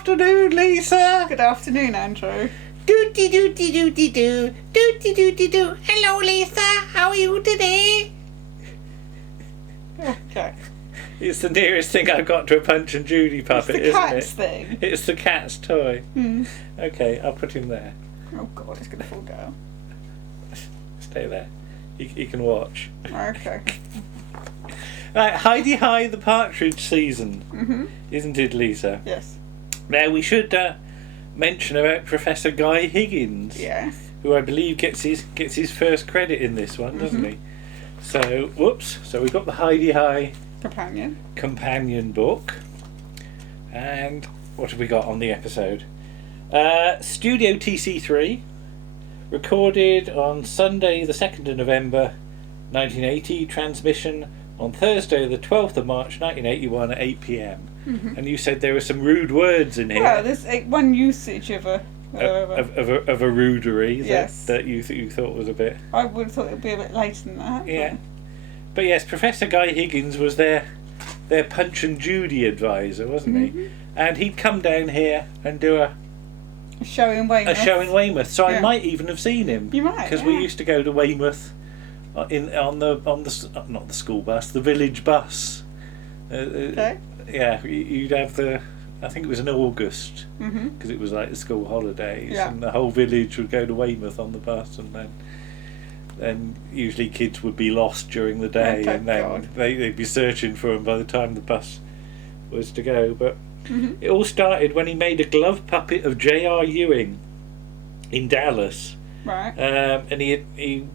afternoon, Lisa. Good afternoon, Andrew. Doo-dee-doo-dee-doo-dee-doo. Doo-dee-doo-dee-doo. Hello, Lisa. How are you today? Okay. It's the nearest thing I've got to a Punch and Judy puppet, It's the isn't cat's it? thing. It's the cat's toy. Mm. Okay, I'll put him there. Oh God, it's going to fall down. Stay there. He can watch. Okay. Right, Heidi Hi, the Partridge season, isn't it, Lisa? Yes. Now we should mention about Professor Guy Higgins, Yes. who I believe gets his first credit in this one, doesn't he? So, whoops. So we've got the Heidi Hi companion book, and what have we got on the episode? Studio TC3, recorded on Sunday the 2nd of November 1980, transmission on Thursday the 12th of March 1981 at 8 p.m. And you said there were some rude words in here. Well, there's one usage of a rudery yes. that you thought was a bit... I would have thought it would be a bit later than that. Yeah. But yes, Professor Guy Higgins was their Punch and Judy advisor, wasn't he? And he'd come down here and do a show in Weymouth. So I might even have seen him. You might, because we used to go to Weymouth on the not the school bus, the village bus. Okay. Yeah, you'd have I think it was in August because it was like the school holidays, and the whole village would go to Weymouth on the bus, and then usually kids would be lost during the day, and then they'd be searching for them by the time the bus was to go. But it all started when he made a glove puppet of J.R. Ewing in Dallas. Right. And he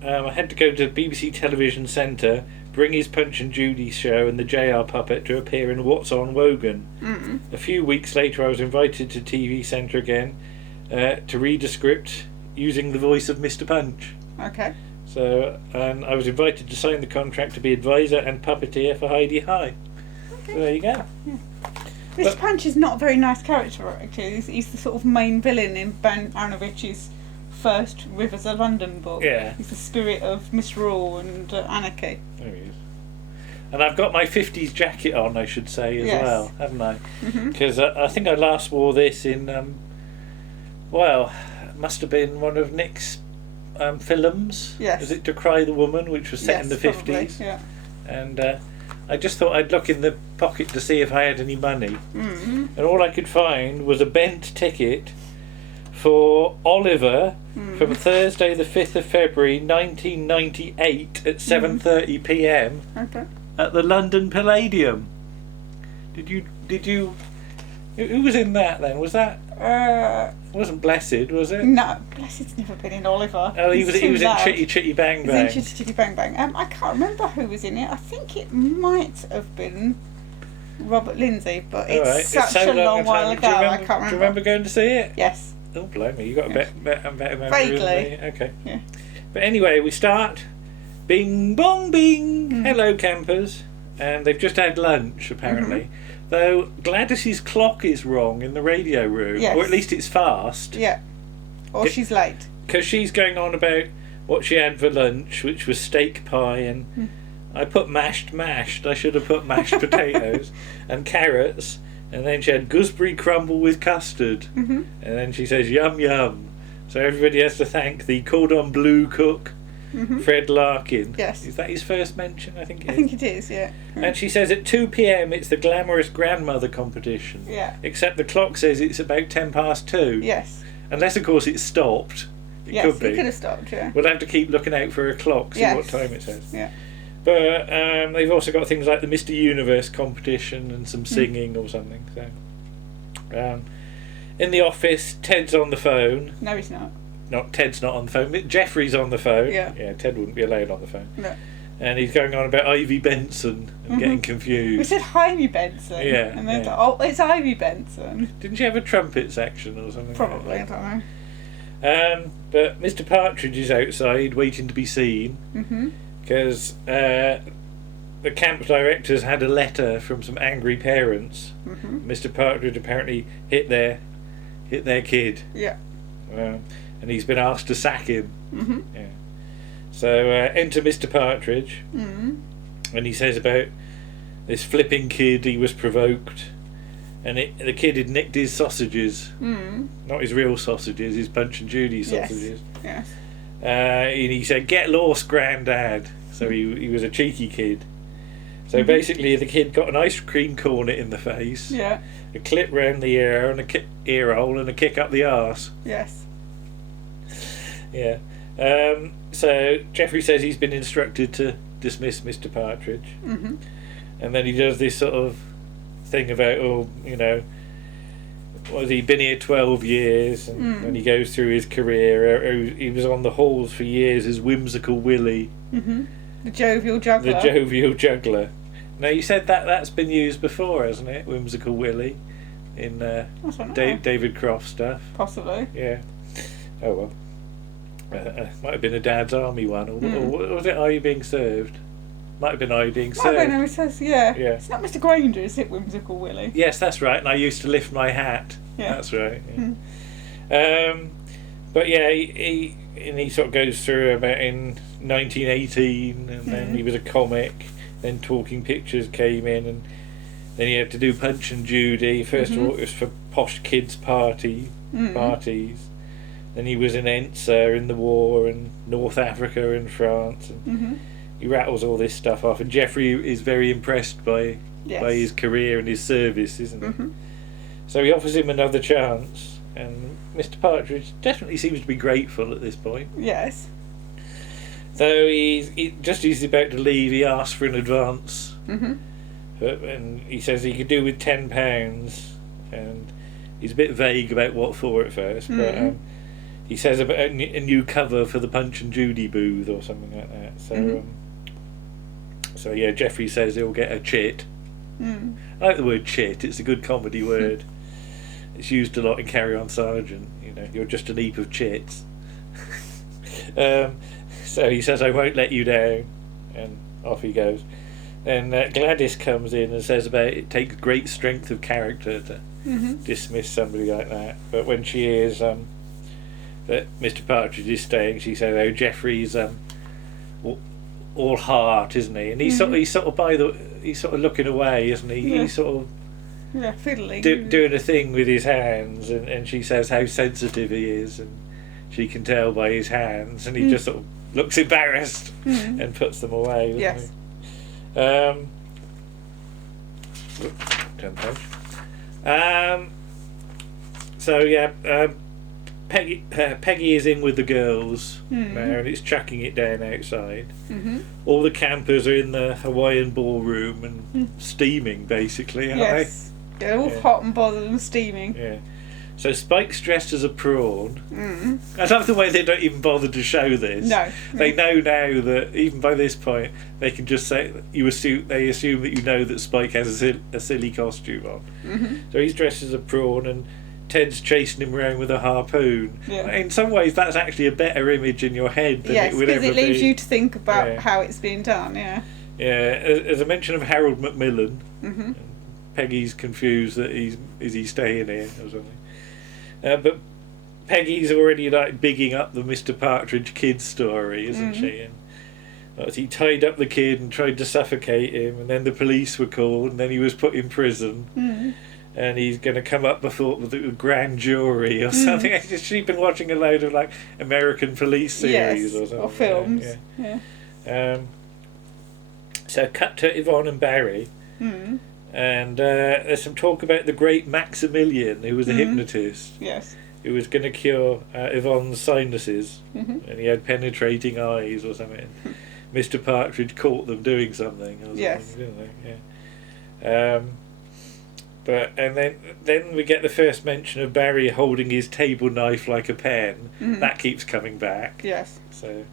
had to go to the BBC Television Centre, bring his Punch and Judy show and the JR puppet to appear in What's On Wogan. A few weeks later I was invited to TV Centre again to read a script using the voice of Mister Punch. Okay. So, and I was invited to sign the contract to be advisor and puppeteer for Heidi Hi. Okay. So there you go. Yeah. Mr. Punch is not a very nice character, actually. He's the sort of main villain in Ben Aaronovich's first Rivers of London book. Yeah. He's the spirit of misrule and anarchy. There he is. And I've got my 50s jacket on, I should say, as well, haven't I? Because I think I last wore this in, it must have been one of Nick's films. Yes. Was it To Cry the Woman, which was set in the 50s? Probably, yeah. And I just thought I'd look in the pocket to see if I had any money. And all I could find was a bent ticket for Oliver from Thursday the 5th of February 1998 at 7:30 p.m. Okay. at the London Palladium. Did you who was in that then? Was that it wasn't Blessed, was it? No, Blessed's never been in Oliver. Oh, he was in Chitty Chitty Bang Bang. He was in Chitty Chitty Bang Bang. I can't remember who was in it. I think it might have been Robert Lindsay, but it's such a long while ago. I can't remember. Do you remember going to see it? Yes. Oh, blimey, you got a better memory Vaguely. than me. Okay. Yeah. But anyway, we start. Bing bong bing. Hello, campers. And they've just had lunch, apparently. Though Gladys's clock is wrong in the radio room, Yes. or at least it's fast. Yeah. Or she's late. Because she's going on about what she had for lunch, which was steak pie, and I put mashed. I should have put mashed potatoes and carrots, and then she had gooseberry crumble with custard, and then she says yum yum. So everybody has to thank the cordon bleu cook, Fred Larkin. Yes. Is that his first mention? I think it is. I think it is, yeah. And she says at 2 p.m. it's the glamorous grandmother competition. Yeah. Except the clock says it's about 2:10. Yes. Unless, of course, it's stopped. It could be. It could have stopped, yeah. We'll have to keep looking out for a clock, see what time it says. Yeah. But they've also got things like the Mr. Universe competition and some singing or something. So, in the office, Ted's on the phone. No, he's not. No, Ted's not on the phone. But Jeffrey's on the phone. Yeah. Yeah, Ted wouldn't be allowed on the phone. No. And he's going on about Ivy Benson and getting confused. We said Ivy Benson. Yeah, And then yeah. oh, it's Ivy Benson. Didn't she have a trumpet section or something? Probably, I don't know. But Mister Partridge is outside waiting to be seen because the camp directors had a letter from some angry parents. Mister Partridge apparently hit their kid. Yeah. And he's been asked to sack him. Yeah. So enter Mister Partridge, and he says about this flipping kid. He was provoked, and the kid had nicked his sausages, not his real sausages, his Punch and Judy sausages. Yes. And he said, "Get lost, Grandad." So he was a cheeky kid. So basically, the kid got an ice cream cornet in the face, a clip round the ear and ear hole, and a kick up the arse. Yes. Yeah. So Geoffrey says he's been instructed to dismiss Mister Partridge, and then he does this sort of thing about, was he been here 12 years, and he goes through his career. He was on the halls for years as Whimsical Willie, the jovial juggler. The jovial juggler. Now you said that's been used before, hasn't it? Whimsical Willie in David Croft stuff. Possibly. Yeah. Oh well. Might have been a Dad's Army one, or was it Are You Being Served? Might have been Are You Being Served. No, it says, yeah. It's not Mr. Granger, is it, Whimsical Willie? Yes, that's right, and I used to lift my hat. Yeah. That's right. Yeah. But yeah, he sort of goes through about in 1918, and then he was a comic, then Talking Pictures came in, and then he had to do Punch and Judy. First of all, it was for posh kids' parties. Then he was in Ensa in the war, and North Africa and France, and he rattles all this stuff off. And Geoffrey is very impressed by his career and his service, isn't he? So he offers him another chance, and Mr. Partridge definitely seems to be grateful at this point. Yes. So just as he's about to leave, he asks for an advance, and he says he could do with £10, and he's a bit vague about what for at first, but he says about a new cover for the Punch and Judy booth or something like that. So, so yeah, Geoffrey says he'll get a chit. I like the word chit. It's a good comedy word. It's used a lot in Carry On Sergeant. You're just an heap of chits. So he says, "I won't let you down," and off he goes. Then Gladys comes in and says about it takes great strength of character to dismiss somebody like that. But when she hears that Mr. Partridge is staying, she says, "Oh, Geoffrey's all heart, isn't he?" And he's sort of looking away, isn't he? Yeah. He's sort of fiddling, doing a thing with his hands, and she says how sensitive he is, and she can tell by his hands, and he just sort of looks embarrassed and puts them away. Yes. So yeah, Peggy is in with the girls now, and it's chucking it down outside. All the campers are in the Hawaiian ballroom and steaming, basically, aren't they? They're all hot and bothered and steaming. Yeah. So Spike's dressed as a prawn. I love the way they don't even bother to show this. No. They know now that even by this point they can just say they assume that you know that Spike has a silly costume on. So he's dressed as a prawn, and Ted's chasing him around with a harpoon. In some ways that's actually a better image in your head than it would ever be. Yes, because it leaves you to think about how it's being done. As a mention of Harold Macmillan. Peggy's confused that is he staying here or something. But Peggy's already bigging up the Mr. Partridge kid story, isn't she? And he tied up the kid and tried to suffocate him, and then the police were called, and then he was put in prison, and he's going to come up before the grand jury or something. She's been watching a load of American police series or something, or films. So cut to Yvonne and Barry. And there's some talk about the great Maximilian, who was a hypnotist. Yes. Who was going to cure Yvonne's sinuses, and he had penetrating eyes or something. Mr. Partridge caught them doing something. Or something, didn't they? And then we get the first mention of Barry holding his table knife like a pen. That keeps coming back. Yes. So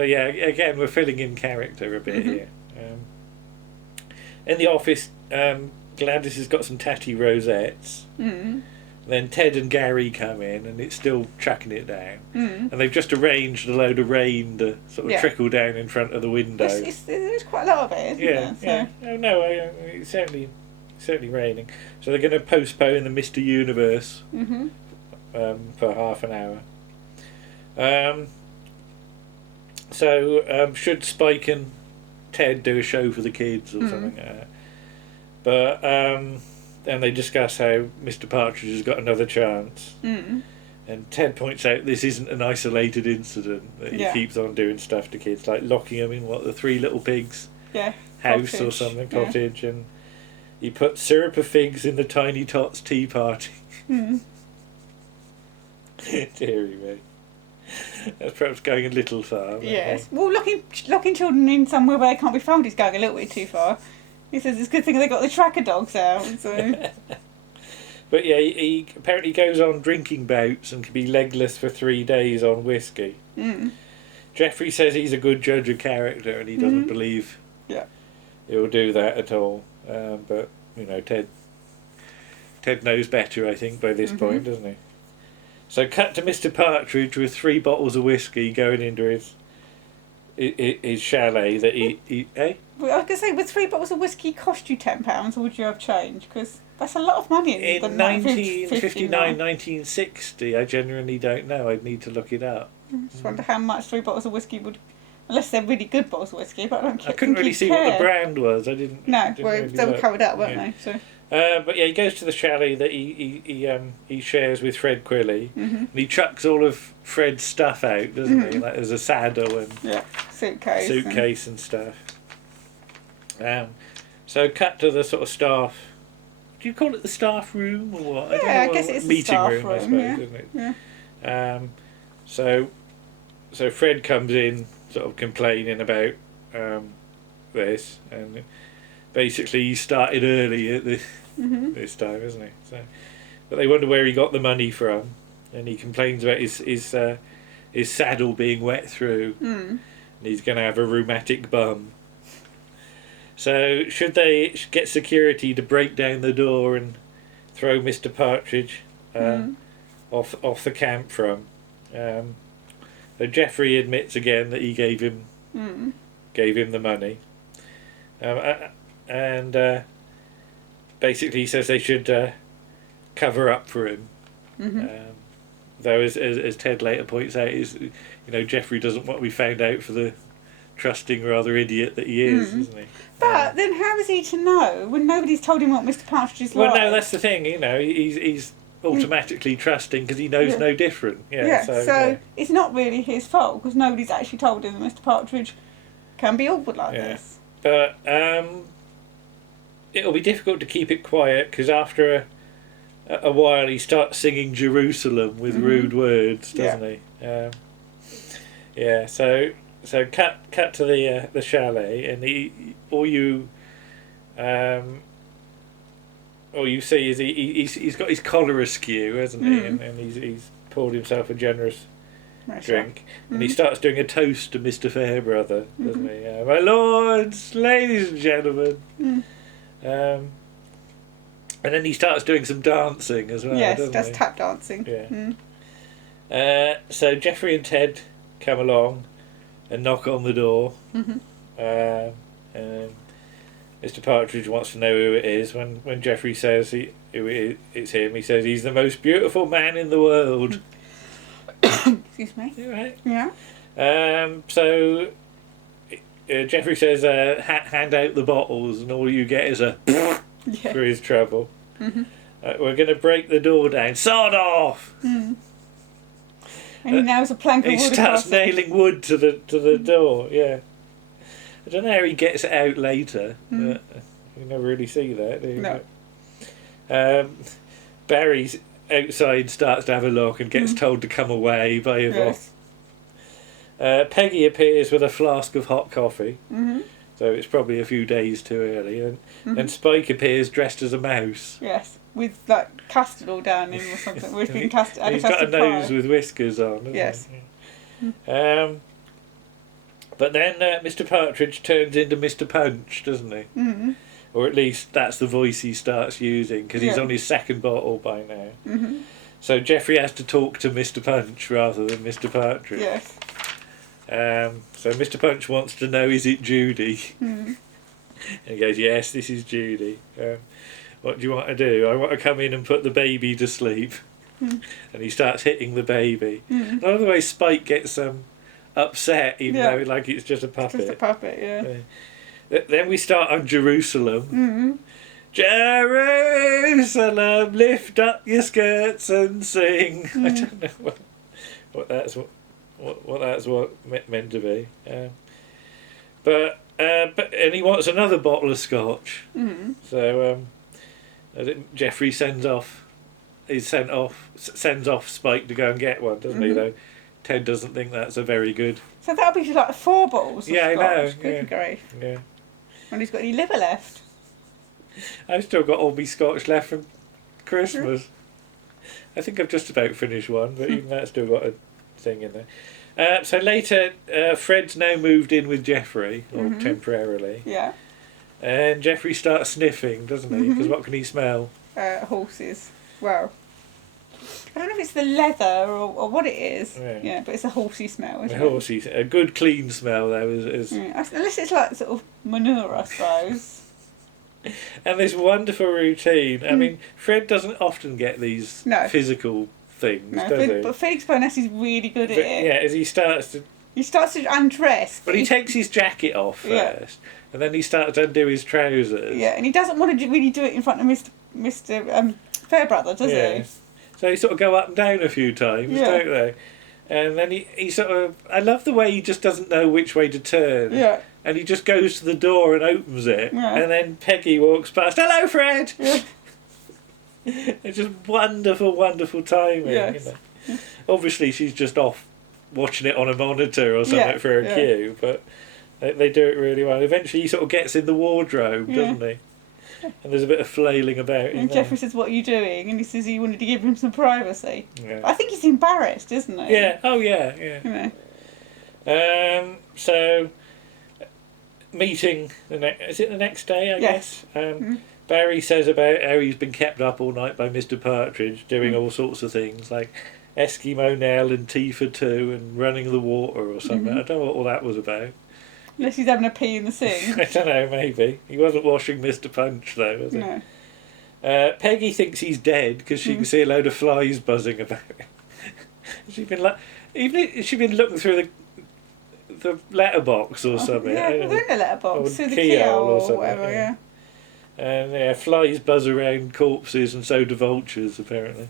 yeah, again we're filling in character a bit here. In the office, Gladys has got some tatty rosettes. Then Ted and Gary come in, and it's still chucking it down. And they've just arranged a load of rain to sort of trickle down in front of the window. There's quite a lot of it, isn't there? Oh no, it's certainly raining. So they're going to postpone the Mr. Universe for half an hour. So should Spike and Ted do a show for the kids or something like that? But and they discuss how Mr. Partridge has got another chance. Mm. And Ted points out this isn't an isolated incident, that he keeps on doing stuff to kids, like locking them in, the Three Little Pigs house cottage. Or something, cottage, and he put syrup of figs in the Tiny Tots tea party. Mm. Deary me. That's perhaps going a little far. Yes. Well, locking children in somewhere where they can't be found is going a little bit too far. He says it's a good thing they got the tracker dogs out, so... But yeah, he apparently goes on drinking bouts and can be legless for 3 days on whisky. Mm. Jeffrey says he's a good judge of character and he doesn't believe he'll do that at all. But, Ted knows better, I think, by this point, doesn't he? So cut to Mr. Partridge with 3 bottles of whisky going into his chalet that he Well, I was going to say, would 3 bottles of whisky cost you £10, or would you have change? Because that's a lot of money in 1959, 1960. I genuinely don't know. I'd need to look it up. I just wonder how much 3 bottles of whisky would, unless they're really good bottles of whisky. But I couldn't really see what the brand was. I didn't. No, really they were covered up, weren't they? So. But yeah, he goes to the chalet that he shares with Fred Quilly, and he chucks all of Fred's stuff out, doesn't he? Like there's a saddle and suitcase and stuff. So cut to the sort of staff. Do you call it the staff room or what? I guess it's meeting the staff room, I suppose, isn't it? Yeah. So Fred comes in, sort of complaining about this, and basically he started early at this time, isn't he? So, but they wonder where he got the money from, and he complains about his saddle being wet through, and he's going to have a rheumatic bum. So should they get security to break down the door and throw Mr. Partridge off the camp from? So Jeffrey admits again that he gave him the money, and basically he says they should cover up for him. Though, as Ted later points out, Jeffrey doesn't want to be found out for the trusting rather idiot that he is, isn't he? But then how is he to know when nobody's told him what Mr. Partridge is like? Well, no, that's the thing, he's automatically trusting because he knows no different. So it's not really his fault because nobody's actually told him that Mr. Partridge can be awkward like this. But it'll be difficult to keep it quiet because after a while he starts singing Jerusalem with rude words, doesn't he? So cut to the chalet, and all you see is he's got his collar askew, hasn't he? And he's poured himself a generous drink, and he starts doing a toast to Mr. Fairbrother, doesn't he? My lords, ladies and gentlemen. And then he starts doing some dancing as well. Yes, does tap dancing. Yeah. So Jeffrey and Ted come along and knock on the door. Mr. Partridge wants to know who it is. When Jeffrey says it's him, he says he's the most beautiful man in the world. Excuse me. You right? Yeah. So Jeffrey says, hand out the bottles, and all you get is a for his trouble. We're going to break the door down. Sod off! And he nails a plank of wood. He starts nailing wood to the door. Yeah, I don't know how he gets it out later, but you never really see that, do you? No. Barry outside starts to have a look and gets told to come away by Yvonne. Peggy appears with a flask of hot coffee, so it's probably a few days too early, and Spike appears dressed as a mouse. Yes. With like custard all down him or something. We've been custard. He's got a nose with whiskers on. Yes. But then Mr. Partridge turns into Mr. Punch, doesn't he? Or at least that's the voice he starts using because he's on his second bottle by now. So Jeffrey has to talk to Mr. Punch rather than Mr. Partridge. Yes. So Mr. Punch wants to know, is it Judy? And he goes, yes, this is Judy. What do you want to do? I want to come in and put the baby to sleep. And he starts hitting the baby. I love the way Spike gets upset, even though like it's just a puppet. Just a puppet, Then we start on Jerusalem. Jerusalem, lift up your skirts and sing. I don't know what that's meant to be. But and he wants another bottle of scotch. So Geoffrey sends off Spike to go and get one, doesn't he? Though Ted doesn't think that's a very good. So that'll be like 4 bottles. Yeah, of I know. scotch. Good grief. Yeah. And he's got any liver left. I've still got all my scotch left from Christmas. I think I've just about finished one, but even that's still got a thing in there. So later, Fred's now moved in with Geoffrey, or temporarily. Yeah. And Geoffrey starts sniffing, doesn't he? Because what can he smell? Horses. Well, I don't know if it's the leather or what it is. Yeah, but it's a horsey smell, isn't it? A good clean smell, though. Unless it's like sort of manure, I suppose. And this wonderful routine. I mean, Fred doesn't often get these physical things, does he? But Felix Boness is really good at it. Yeah, as he starts to undress. But he takes his jacket off first, and then he starts to undo his trousers. Yeah, and he doesn't want to really do it in front of Mr. Fairbrother, does he? So they sort of go up and down a few times, don't they? And then he sort of... I love the way he just doesn't know which way to turn. Yeah. And he just goes to the door and opens it. Yeah. And then Peggy walks past. Hello, Fred! Yeah. It's just wonderful, wonderful timing. Yes. You know? Obviously, she's just off watching it on a monitor or something for a cue. But they do it really well. Eventually, he sort of gets in the wardrobe, doesn't he? And there's a bit of flailing about. And Geoffrey says, "What are you doing?" And he says he wanted to give him some privacy. Yeah. I think he's embarrassed, isn't he? Yeah. Oh, yeah. Yeah. You know. So meeting is it the next day? I guess. Barry says about how he's been kept up all night by Mister Partridge doing all sorts of things like Eskimo Nell and Tea for Two and running the water or something. I don't know what all that was about. Unless he's having a pee in the sink. I don't know, maybe. He wasn't washing Mr. Punch, though, was he? No. Peggy thinks he's dead because she can see a load of flies buzzing about him. She's been looking through the letterbox or something. Yeah, within the letterbox, through the keyhole or whatever, And flies buzz around corpses and so do vultures, apparently.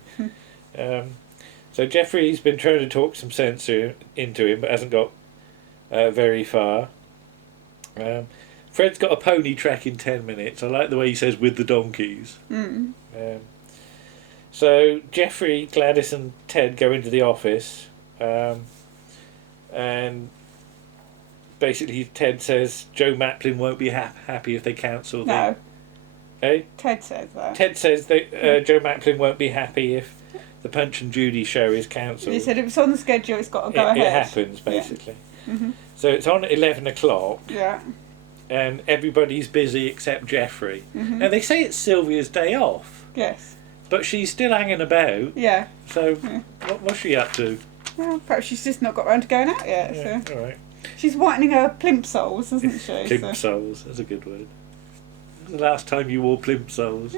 So Geoffrey's been trying to talk some sense into him, but hasn't got very far. Fred's got a pony track in 10 minutes. I like the way he says with the donkeys. So Geoffrey, Gladys and Ted go into the office and basically Ted says Joe Maplin won't be happy if they cancel the... No. Eh? Ted says that. Ted says that Joe Maplin won't be happy if the Punch and Judy show is cancelled. He said if it's on the schedule it's got to go ahead. It happens, basically. So it's on at 11 o'clock. Yeah. And everybody's busy except Geoffrey. Now they say it's Sylvia's day off. Yes. But she's still hanging about. Yeah. So what's she up to? Well, perhaps she's just not got round to going out yet. Yeah, so. all right. She's whitening her plimsolls, isn't she? Plimsolls, that's a good word. The last time you wore plimsolls?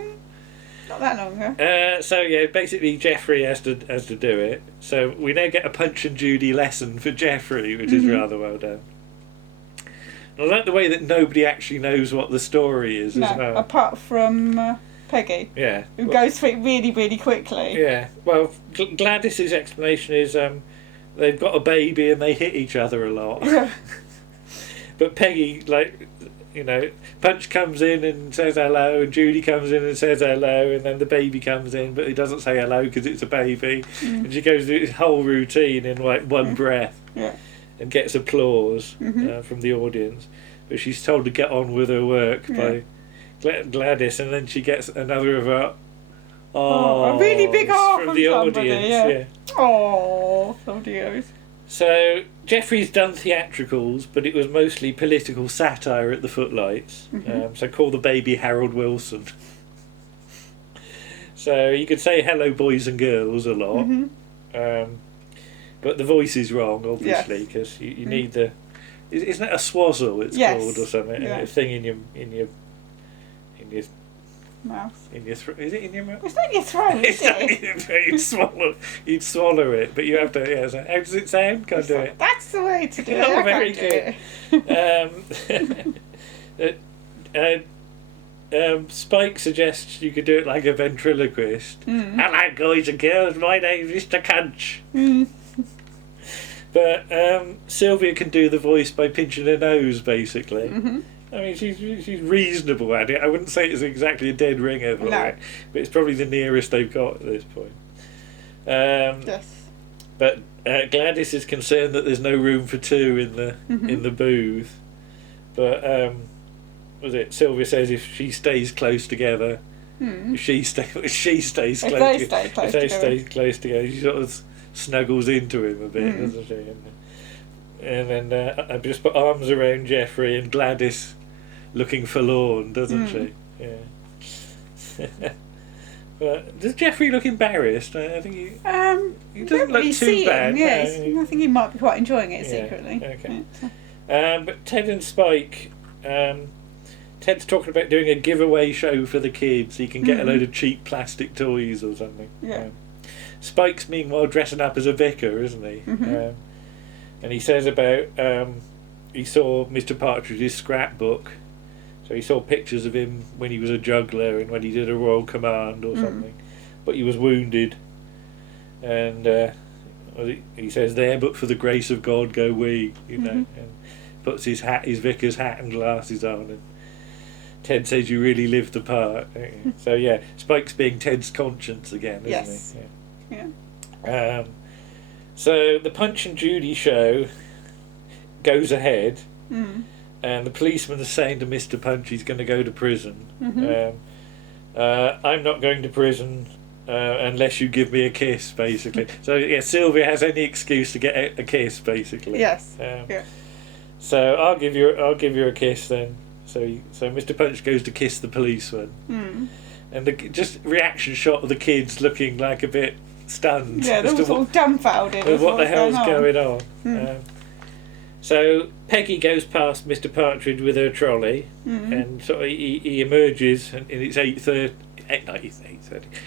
Not that long ago. So yeah, basically Geoffrey has to do it. So we now get a Punch and Judy lesson for Geoffrey, which is rather well done. And I like the way that nobody actually knows what the story is as well. Apart from Peggy. Yeah. Who goes through it really, really quickly. Yeah. Well, Gladys's explanation is they've got a baby and they hit each other a lot. Yeah. But Peggy, Punch comes in and says hello, and Judy comes in and says hello, and then the baby comes in, but he doesn't say hello because it's a baby. And she goes through this whole routine in one breath. Yeah. And gets applause from the audience. But she's told to get on with her work by Gladys, and then she gets another of her a really big arm from the audience. Oh, somebody else. So Geoffrey's done theatricals, but it was mostly political satire at the Footlights. So call the baby Harold Wilson. So you could say hello boys and girls a lot, but the voice is wrong, obviously, because you need the... Isn't it a swazzle it's called or something? A thing in your mouth. In your throat. Is it in your mouth? It's not in your throat, is it? You'd swallow it, but you have to... Yeah, so how does it sound? Can't do it. That's the way to do it. Oh, very good. Spike suggests you could do it like a ventriloquist. Hello, guys and girls, my name's Mr. Punch. But Sylvia can do the voice by pinching her nose, basically. I mean, she's reasonable at it. I wouldn't say it's exactly a dead ringer for it, but it's probably the nearest they've got at this point. Yes. But Gladys is concerned that there's no room for two in the booth. But Sylvia says if she stays close together, if they stay close together, she sort of snuggles into him a bit, doesn't she? And then I just put arms around Jeffrey and Gladys looking forlorn, doesn't she? Yeah. But does Jeffrey look embarrassed? I think he doesn't look too bad. Yes, no. I think he might be quite enjoying it secretly. Okay. Yeah. But Ted and Spike, Ted's talking about doing a giveaway show for the kids. So you can get a load of cheap plastic toys or something. Yeah. Spike's meanwhile dressing up as a vicar, isn't he? And he says about he saw Mister Partridge's scrapbook. So he saw pictures of him when he was a juggler and when he did a Royal Command or something. But he was wounded. And he says there, but for the grace of God go we, you know. And puts his vicar's hat and glasses on. And Ted says you really lived the part. So yeah, Spike's being Ted's conscience again, isn't he? Yeah. So the Punch and Judy show goes ahead. And the policeman is saying to Mr. Punch he's going to go to prison. I'm not going to prison unless you give me a kiss, basically. So yeah, Sylvia has any excuse to get a kiss, basically. Yes. So I'll give you a kiss then. So Mr. Punch goes to kiss the policeman. And the just reaction shot of the kids looking like a bit stunned. Yeah, they're all sort of dumbfounded. What the hell's going on? So Peggy goes past Mr. Partridge with her trolley, and so he emerges, and it's 8:30.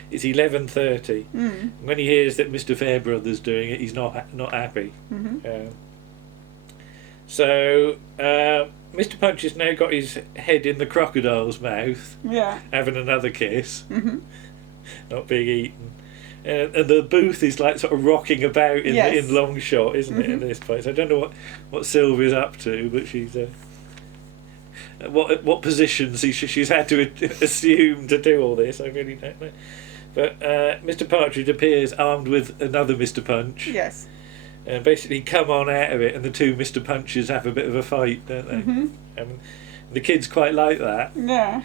It's 11:30. When he hears that Mr. Fairbrother's doing it, he's not happy. So Mr. Punch has now got his head in the crocodile's mouth, having another kiss, not being eaten. And the booth is like sort of rocking about in long shot, isn't it, at this place? I don't know what Sylvia's up to, but she's what positions she's had to assume to do all this. I really don't know. But Mr. Partridge appears armed with another Mr. Punch. Yes. And basically come on out of it, and the two Mr. Punches have a bit of a fight, don't they? The kids quite like that. Yeah.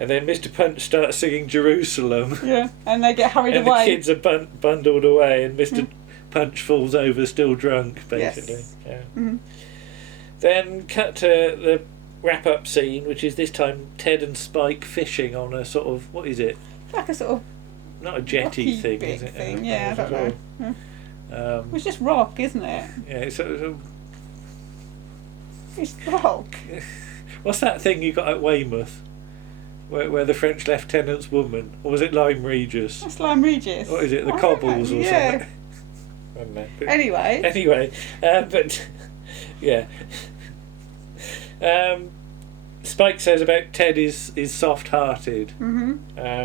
And then Mr. Punch starts singing Jerusalem. Yeah, and they get hurried away. And the kids are bundled away, and Mr. Punch falls over still drunk, basically. Yes. Yeah. Then cut to the wrap-up scene, which is this time Ted and Spike fishing on a sort of, what is it? Like a sort of... Not a jetty thing, is it? Thing. Yeah, I don't know. It's just rock, isn't it? Yeah, it's rock. What's that thing you got at Weymouth? Where the French lieutenant's woman, or was it Lyme Regis? That's Lyme Regis. What is it, the Cobbles or something? I don't know. Anyway, but yeah. Spike says about Ted is soft-hearted, and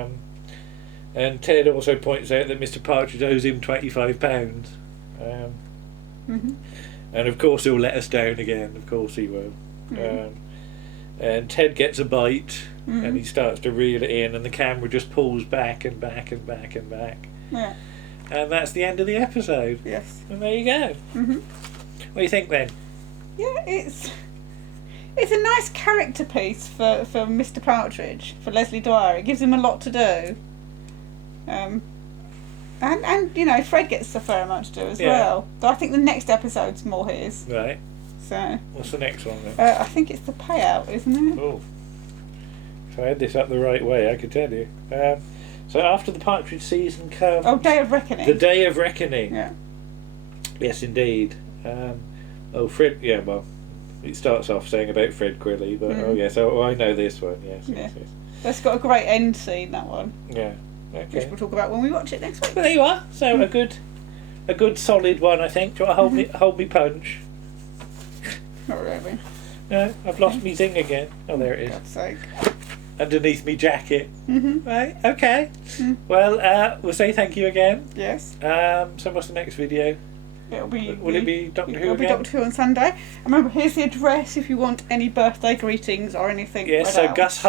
Ted also points out that Mr. Partridge owes him £25, and of course he'll let us down again. Of course he will. And Ted gets a bite. And he starts to reel it in, and the camera just pulls back and back and back and back. Yeah. And that's the end of the episode. Yes. And there you go. What do you think then? Yeah, it's a nice character piece for Mr. Partridge, for Leslie Dwyer. It gives him a lot to do. And you know, Fred gets a fair amount to do as well. But I think the next episode's more his. Right. So. What's the next one then? I think it's the payout, isn't it? Oh. If I had this up the right way, I could tell you. So after the Partridge season comes... Oh, Day of Reckoning. The Day of Reckoning. Yeah. Yes, indeed. Fred... Yeah, well, it starts off saying about Fred Quilly, but I know this one, yes. That's got a great end scene, that one. Yeah, okay. Which we'll talk about when we watch it next week. Well, there you are. So a good solid one, I think. Do you want to hold me punch? Not really. No, I've lost me thing again. Oh, there it is. For God's sake. underneath me jacket. Right, okay. Well, we'll say thank you again. Yes. So what's the next video? Will it be Doctor Who It'll be again? Doctor Who on Sunday. And remember, here's the address if you want any birthday greetings or anything. Yeah, so Gus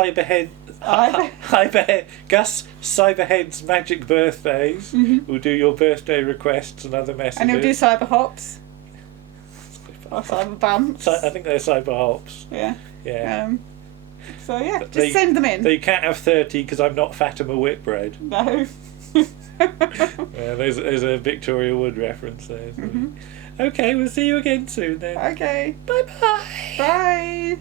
Gus Cyberhead's Magic Birthdays will do your birthday requests and other messages. And he'll do Cyber Hops. Or Cyber Bumps. I think they're Cyber Hops. Yeah. Yeah. So yeah, just send them in. So you can't have 30 because I'm not Fatima Whitbread. No. Yeah, there's a Victoria Wood reference there. Okay, we'll see you again soon then. Okay. Bye-bye. Bye.